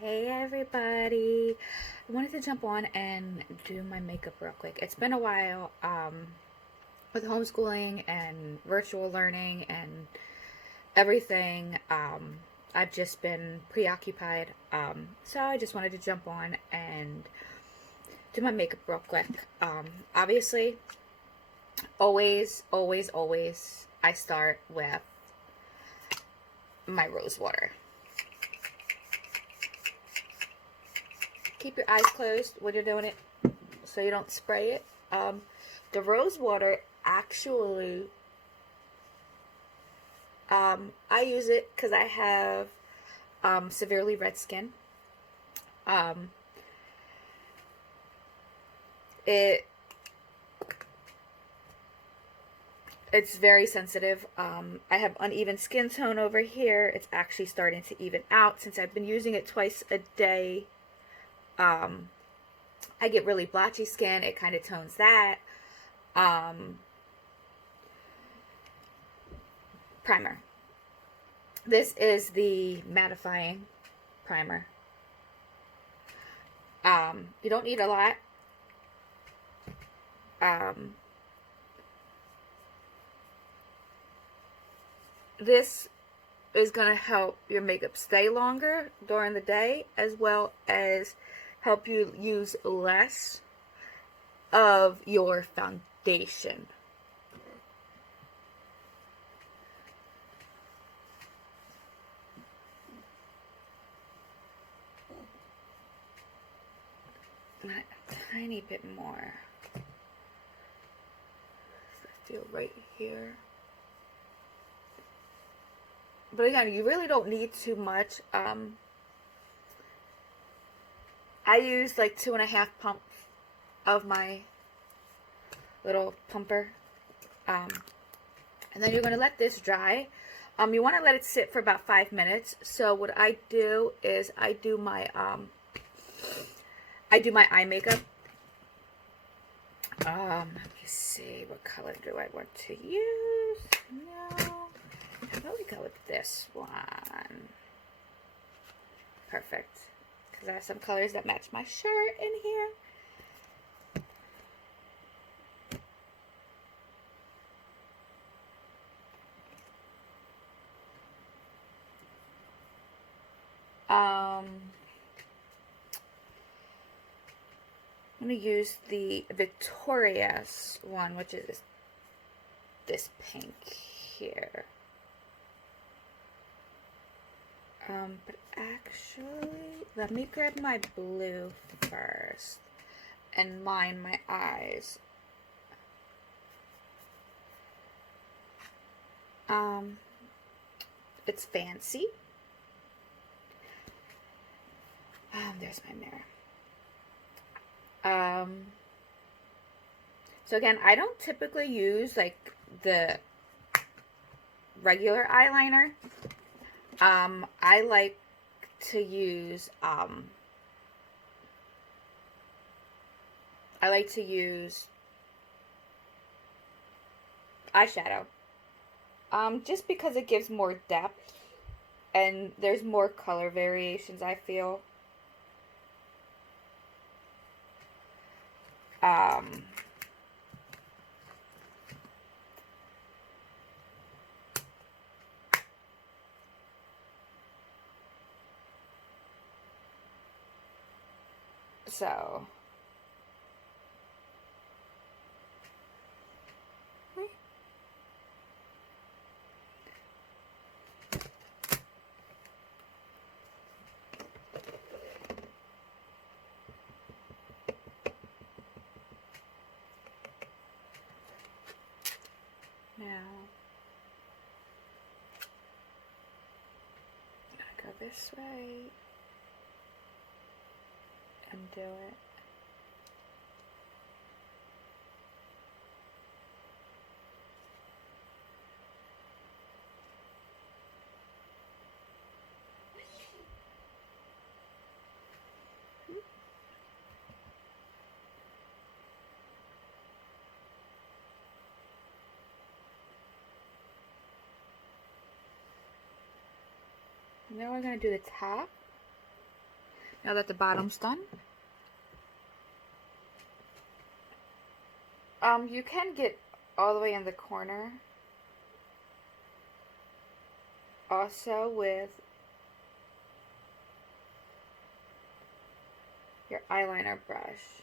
Hey everybody. I wanted to jump on and do my makeup real quick. It's been a while with homeschooling and virtual learning and everything. I've just been preoccupied. So I just wanted to jump on and do my makeup real quick. Obviously, always, I start with my rose water. Keep your eyes closed when you're doing it so you don't spray it. The rose water actually, I use it because I have severely red skin. Um, it it's very sensitive. I have uneven skin tone over here. It's actually starting to even out since I've been using it twice a day. Um, I get really blotchy skin. It kind of tones that. Um, Primer. This is the mattifying primer. You don't need a lot. Um, this is going to help your makeup stay longer during the day, as well as help you use less of your foundation. A tiny bit more. I feel right here. But again, you really don't need too much. I use like 2.5 pumps of my little pumper. And then you're going to let this dry. You want to let it sit for about 5 minutes. So what I do is I do my eye makeup. Let me see, what color do I want to use? No, how about we go with this one? Perfect, because I have some colors that match my shirt in here. I'm going to use the Victorious one, which is this pink here. But actually, let me grab my blue first and line my eyes. It's fancy. There's my mirror. So again, I don't typically use like the regular eyeliner. I like to use eyeshadow. Just because it gives more depth and there's more color variations, I feel. Um, so now I'm gonna go this way and do it. Now we're gonna do the top. Now that the bottom's done, you can get all the way in the corner also with your eyeliner brush.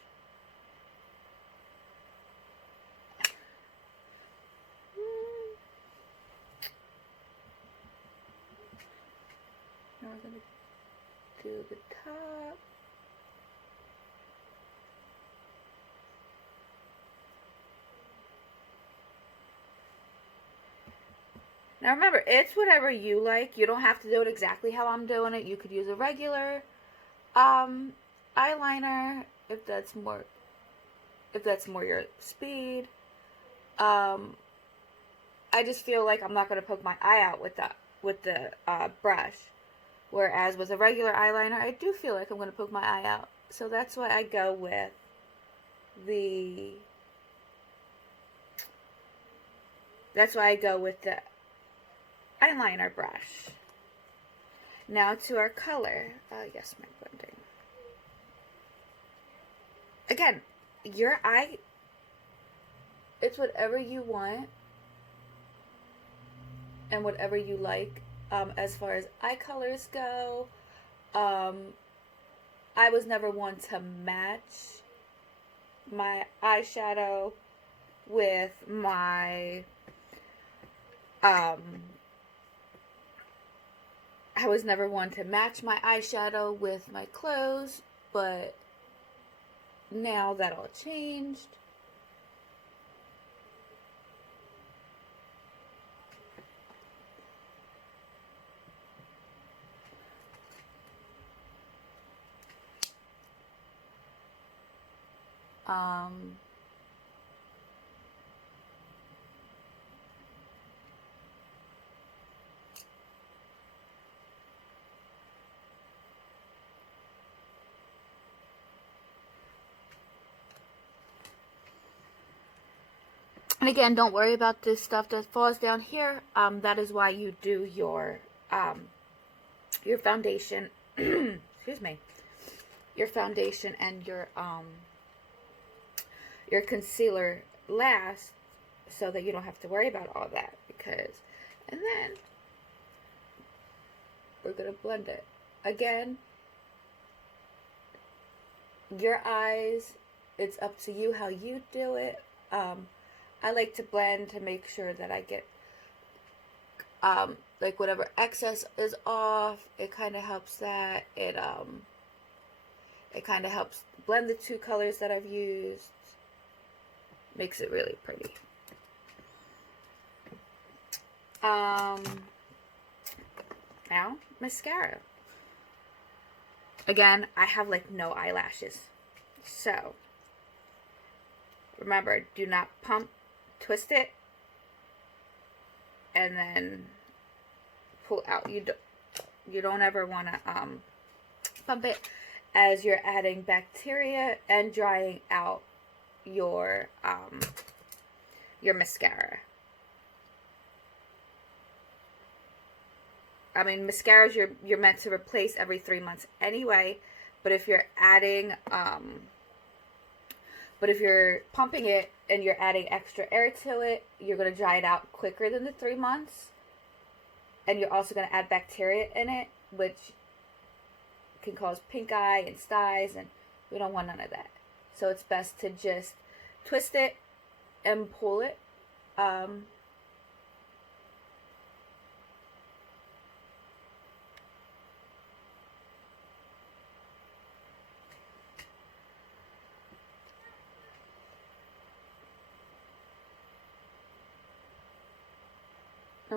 Now we're going to do the top. Now remember, it's whatever you like. You don't have to do it exactly how I'm doing it. You could use a regular eyeliner if that's more your speed. I just feel like I'm not going to poke my eye out with the brush. Whereas with a regular eyeliner, I do feel like I'm going to poke my eye out. So that's why I go with the eyeliner brush. Now to our color. Yes, my blending. Again, your eye, it's whatever you want and whatever you like. As far as eye colors go, I was never one to match my eyeshadow with my I was never one to match my eyeshadow with my clothes, but now that all changed. And again, don't worry about this stuff that falls down here. That is why you do your foundation. Excuse me. Your foundation and your concealer last, so that you don't have to worry about all that. And then we're gonna blend it again. Your eyes, it's up to you how you do it. I like to blend to make sure that I get like whatever excess is off. It kind of helps that. It kind of helps blend the two colors that I've used. Makes it really pretty. Now mascara. Again, I have like no eyelashes, so remember, do not pump, twist it, and then pull out. You don't ever want to pump it, as you're adding bacteria and drying out your mascara. I mean, mascaras you're meant to replace every 3 months anyway, but if you're adding but if you're pumping it and you're adding extra air to it, you're going to dry it out quicker than the 3 months. And you're also going to add bacteria in it, which can cause pink eye and styes, and we don't want none of that. So it's best to just twist it and pull it. I'm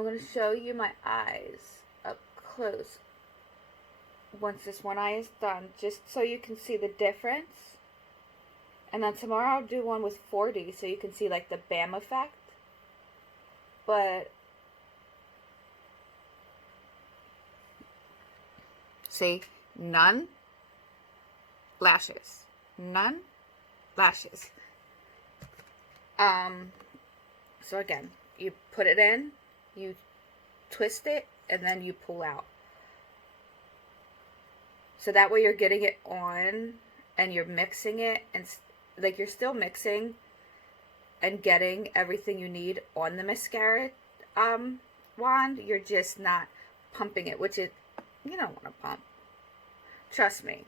going to show you my eyes up close once this one eye is done, just so you can see the difference. And then tomorrow I'll do one with 4D so you can see like the BAM effect. But see, none lashes. None lashes. So again, you put it in, you twist it, and then you pull out. So that way you're getting it on and you're mixing it, and like you're still mixing and getting everything you need on the mascara wand. You're just not pumping it, which is, you don't want to pump. Trust me.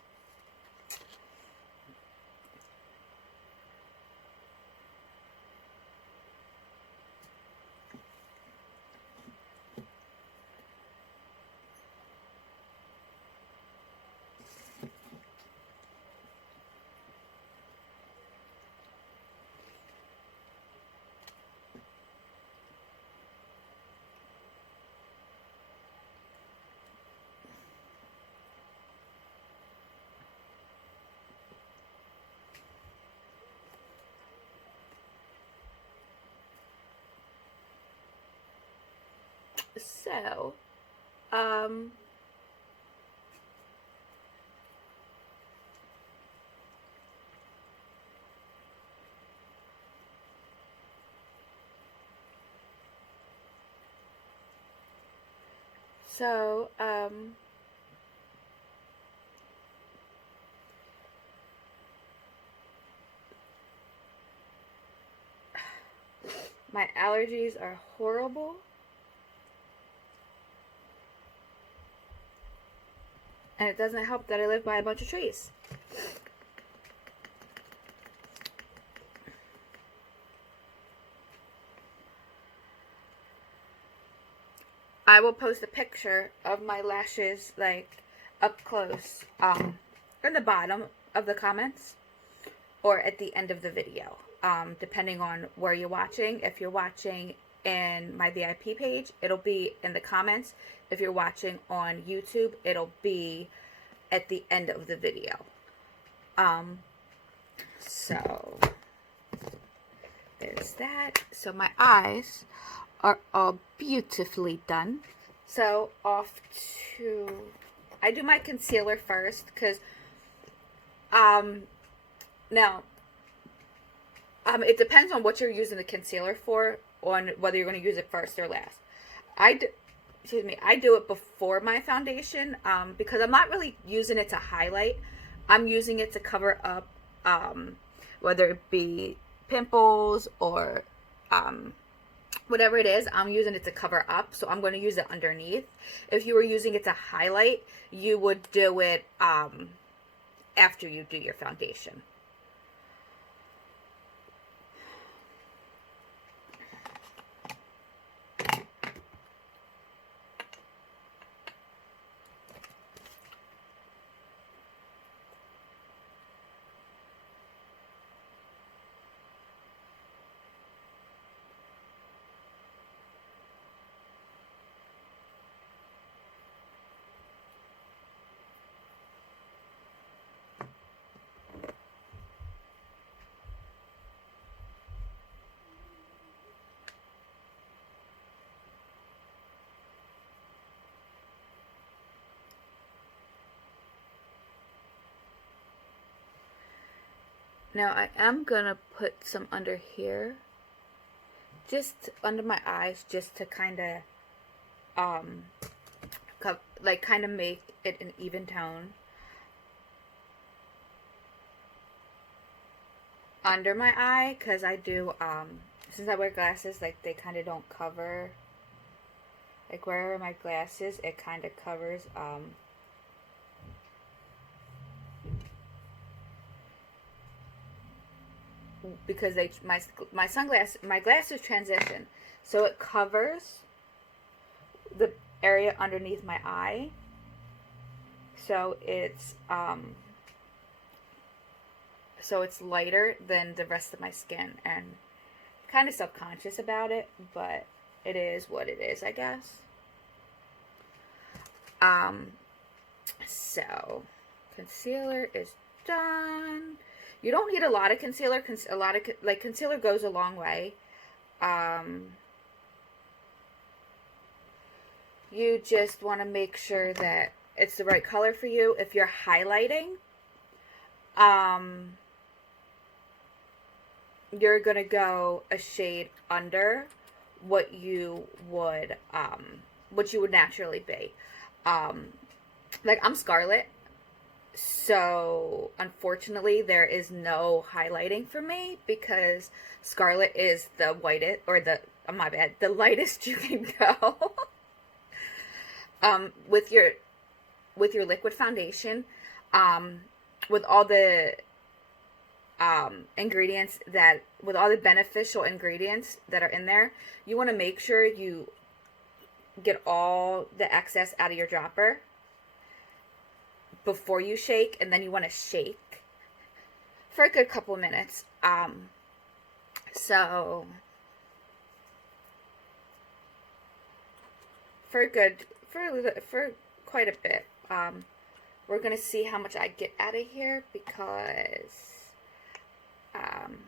So, um, so, my allergies are horrible. And it doesn't help that I live by a bunch of trees. I will post a picture of my lashes, like, up close, in the bottom of the comments, or at the end of the video, depending on where you're watching. If you're watching in my VIP page, it'll be in the comments. If you're watching on YouTube, it'll be at the end of the video. So there's that. So my eyes are all beautifully done. So off to, I do my concealer first, because now it depends on what you're using the concealer for, on whether you're going to use it first or last. I do it before my foundation, because I'm not really using it to highlight. I'm using it to cover up, whether it be pimples or whatever it is. I'm using it to cover up, so I'm going to use it underneath. If you were using it to highlight, you would do it after you do your foundation. Now I am gonna put some under here, just under my eyes, just to kind of like kind of make it an even tone. Under my eye, because I do, since I wear glasses, like, they kind of don't cover, like, where I wear my glasses, it kind of covers, because my glasses transition, so it covers the area underneath my eye, so it's lighter than the rest of my skin, and kind of subconscious about it, but it is what it is, I guess. So concealer is done. You don't need a lot of concealer. Concealer goes a long way. You just want to make sure that it's the right color for you. If you're highlighting, you're gonna go a shade under what you would naturally be. Like, I'm Scarlet, So, unfortunately, there is no highlighting for me because Scarlet is the whitest, or my bad, the lightest you can go. With your liquid foundation, um, with all the ingredients with all the beneficial ingredients that are in there, you want to make sure you get all the excess out of your dropper before you shake, and then you want to shake for a good couple of minutes. So for a good for quite a bit. We're gonna see how much I get out of here because um,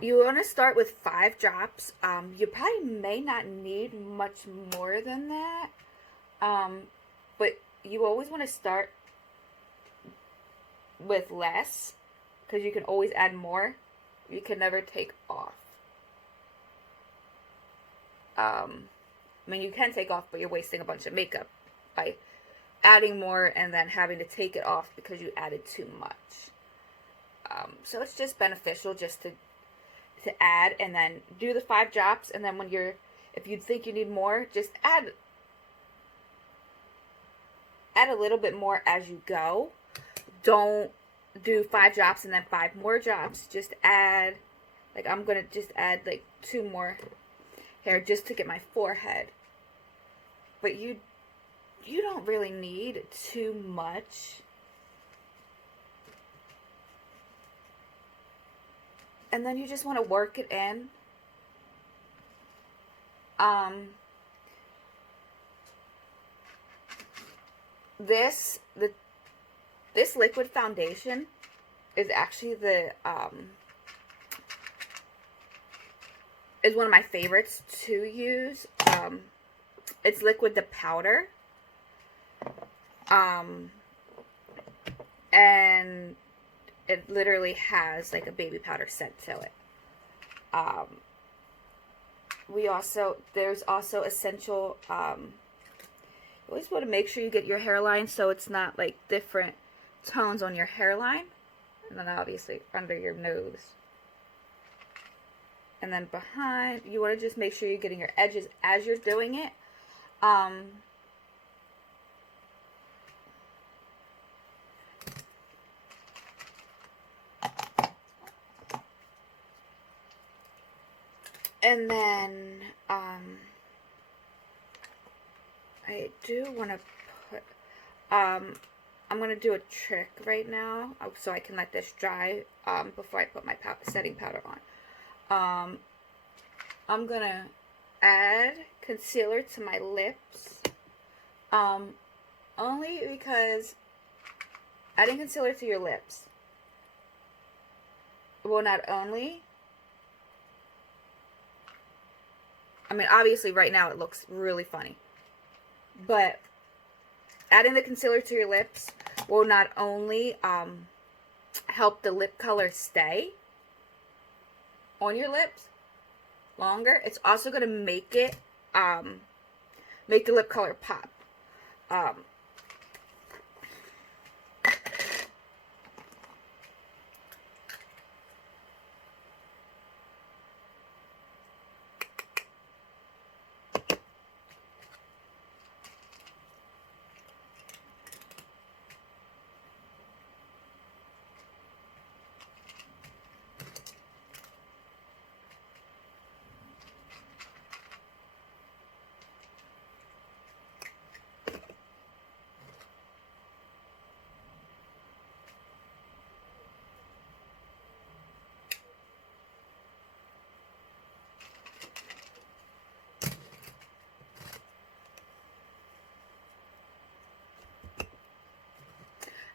you want to start with 5 drops. You probably may not need much more than that, but you always want to start with less because you can always add more. You can never take off. I mean, you can take off, but you're wasting a bunch of makeup by adding more and then having to take it off because you added too much. So it's just beneficial just to add and then do the 5 drops, and then if you think you need more, just add a little bit more as you go. Don't do 5 drops and then 5 more drops. Just add, like I'm gonna just add like 2 more here just to get my forehead. But you don't really need too much. And then you just want to work it in. This liquid foundation is actually is one of my favorites to use. It's liquid to powder. And it literally has like a baby powder scent to it. There's also essential, you always want to make sure you get your hairline so it's not like different tones on your hairline. And then obviously under your nose. And then behind, you want to just make sure you're getting your edges as you're doing it. And then, I do want to put, I'm going to do a trick right now, so I can let this dry, before I put my setting powder on. I'm going to add concealer to my lips, only because adding concealer to your lips will not only, I mean, obviously right now it looks really funny, but adding the concealer to your lips will not only help the lip color stay on your lips longer, it's also going to make it, make the lip color pop.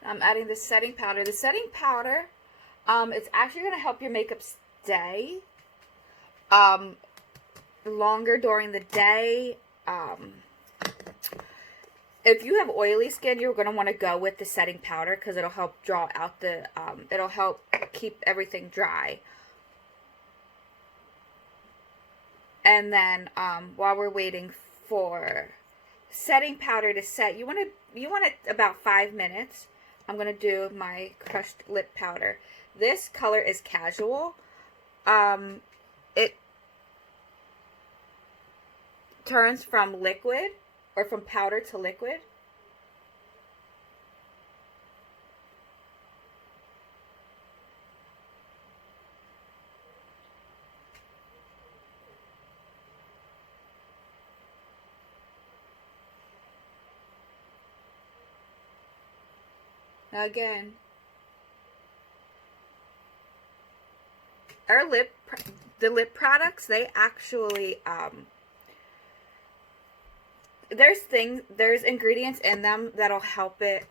I'm adding the setting powder. The setting powder, it's actually going to help your makeup stay longer during the day. If you have oily skin, you're going to want to go with the setting powder because it'll help draw out the, it'll help keep everything dry. And then while we're waiting for setting powder to set, you want it about 5 minutes. I'm going to do my crushed lip powder. This color is Casual. It turns from liquid or from powder to liquid. Now again, the lip products, they actually, there's ingredients in them that'll help it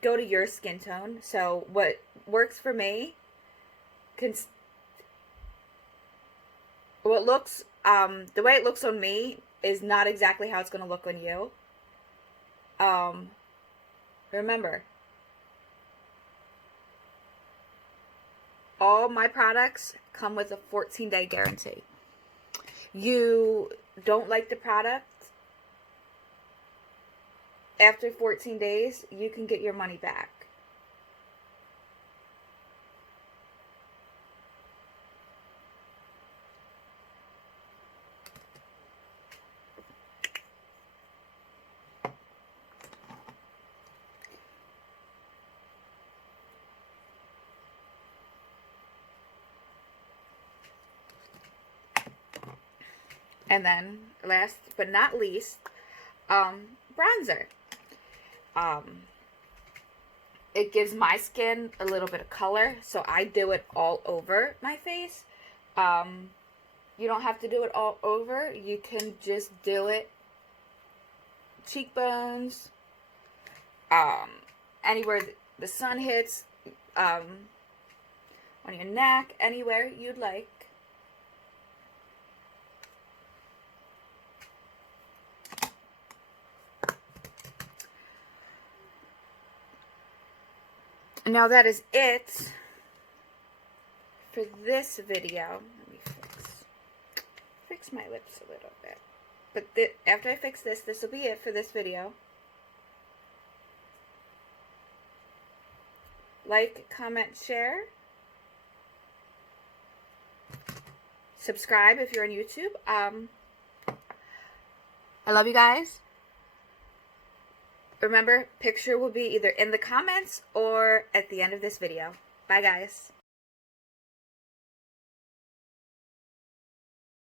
go to your skin tone. So what works for me the way it looks on me is not exactly how it's going to look on you. Remember, all my products come with a 14-day guarantee. You don't like the product, after 14 days, you can get your money back. And then, last but not least, bronzer. It gives my skin a little bit of color, so I do it all over my face. You don't have to do it all over. You can just do it cheekbones, anywhere the sun hits, on your neck, anywhere you'd like. Now that is it for this video. Let me fix my lips a little bit. But after I fix this, this will be it for this video. Like, comment, share. Subscribe if you're on YouTube. I love you guys. Remember, picture will be either in the comments or at the end of this video. Bye, guys.